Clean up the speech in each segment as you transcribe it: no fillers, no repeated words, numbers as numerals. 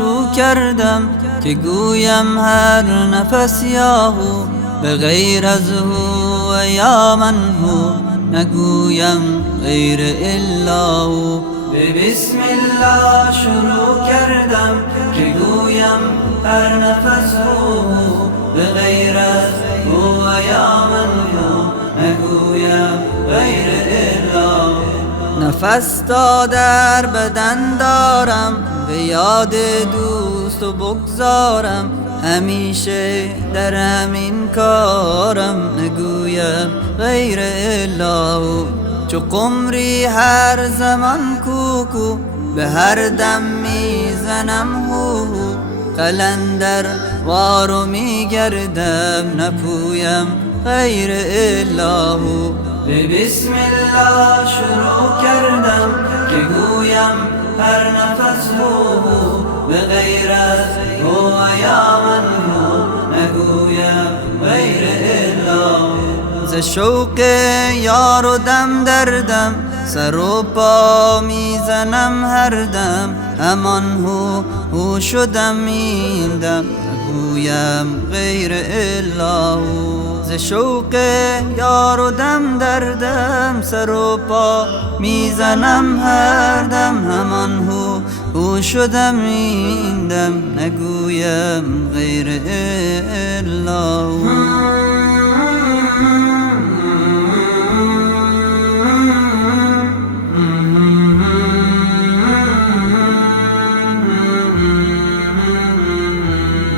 شروع کردم که گویم هر نفس یاهو به غیر از هو و یا من هو نگویم غیر الا هو. به بسم الله شروع کردم که گویم هر نفس هو به غیر از هو و یا من هو نگویم غیر الا هو. نفس تا در بدن دارم به یاد دوست و بگذارم همیشه در همین کارم نگویم غیر الا هو. چو قمری هر زمان کوکو به هر دم میزنم هو قلندر وارو میگردم نپویم غیر الا هو. به بسم الله شروع کردم که گویم هر نفس هو به غیر از هو و یا من هو نگویم غیر الا هو. ز شوق یار و دم دردم سر و پا میزنم هر دم همان هو شدم این دم نگویم غیر الا هو. ز شوق یار و دم دردم سر و پا میزنم هر دم همان هو شدم این دم نگویم غیر الا هو.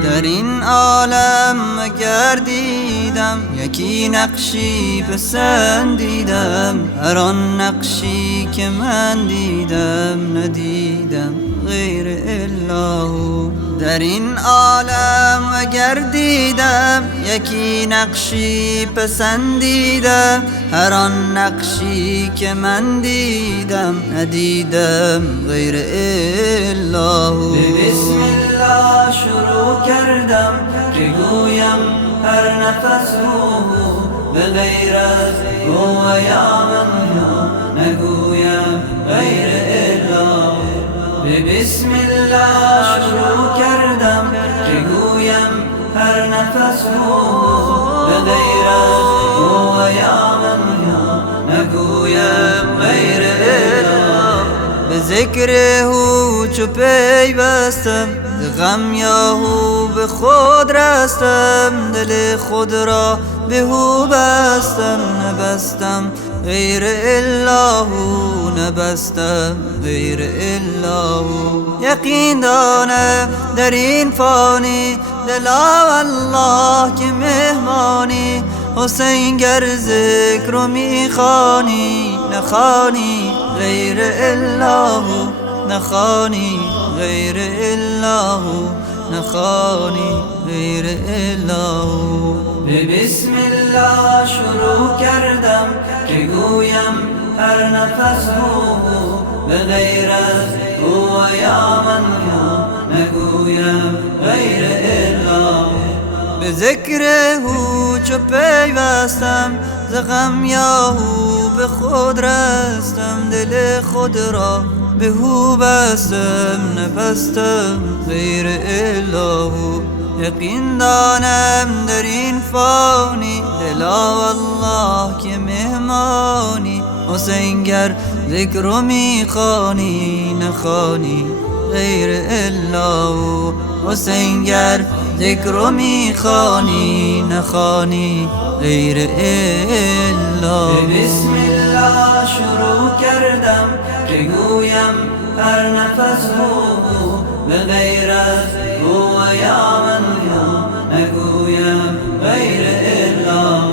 در این عالم گردیدم یکی نقشی پسندیدم هر آن نقشی که من دیدم ندیدم غیر الا هو. در این عالم گردیدم یکی نقشی پسندیدم هر آن نقشی که من دیدم ندیدم غیر الا هو. بسم الله شروع کردم که گویم هر نفس هو به غیر از هو و یا من هو نگویم غیر الا هو. به بسم الله شروع کردم که گویم هر نفس هو به غیر از هو و یا من هو نگویم غیر الا هو. به ذکر هو چو پیوستم غم یا هو به خود رستم دل خود را به هو بستم نبستم غیر الا هو نبستم غیر الا هو. یقین دانم در این فانی دلا والله که مهمانی حسین گر ذکر رو میخوانی نخوانی غیر الا هو نخوانی غیر الا هو نخوانی غیر الا هو. به بسم الله شروع کردم که گویم هر نفس هو به غیر از هو و یا من هو نگویم غیر الا هو. به ذکر هو چو پیوستم ز غم یا هو به خود رستم دل خود را به هو بستم نبستم غیر الا هو. یقین دانم در این فانی دلا والله که مهمانی حسین گر ذکر رو میخوانی نخوانی غیر الا هو. حسین گر ذکر رو میخوانی نخوانی غیر الا هو. بسم الله شروع کردم که گویم هر نفس هو به غیر از هو و یا من هو نگویم غیر الا هو.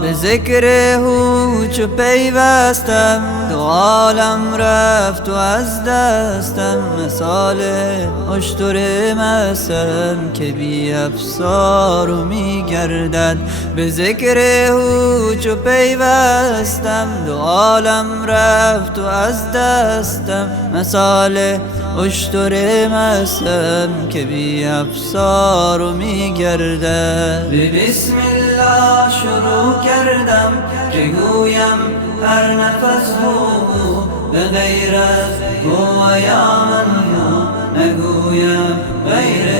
به ذکر هو چو پیوستم دو عالم رفت و از دستم مثال اشتر مستم که بی افسار و میگردد. به ذکر هو چو پیوستم دو عالم رفت و از دستم مثال اشتر مستم که بی افسار و میگردد. به بسم الله شروع کردم که گویم هر نفس هو به غیر از هو و یا من هو نگویم رویم غیر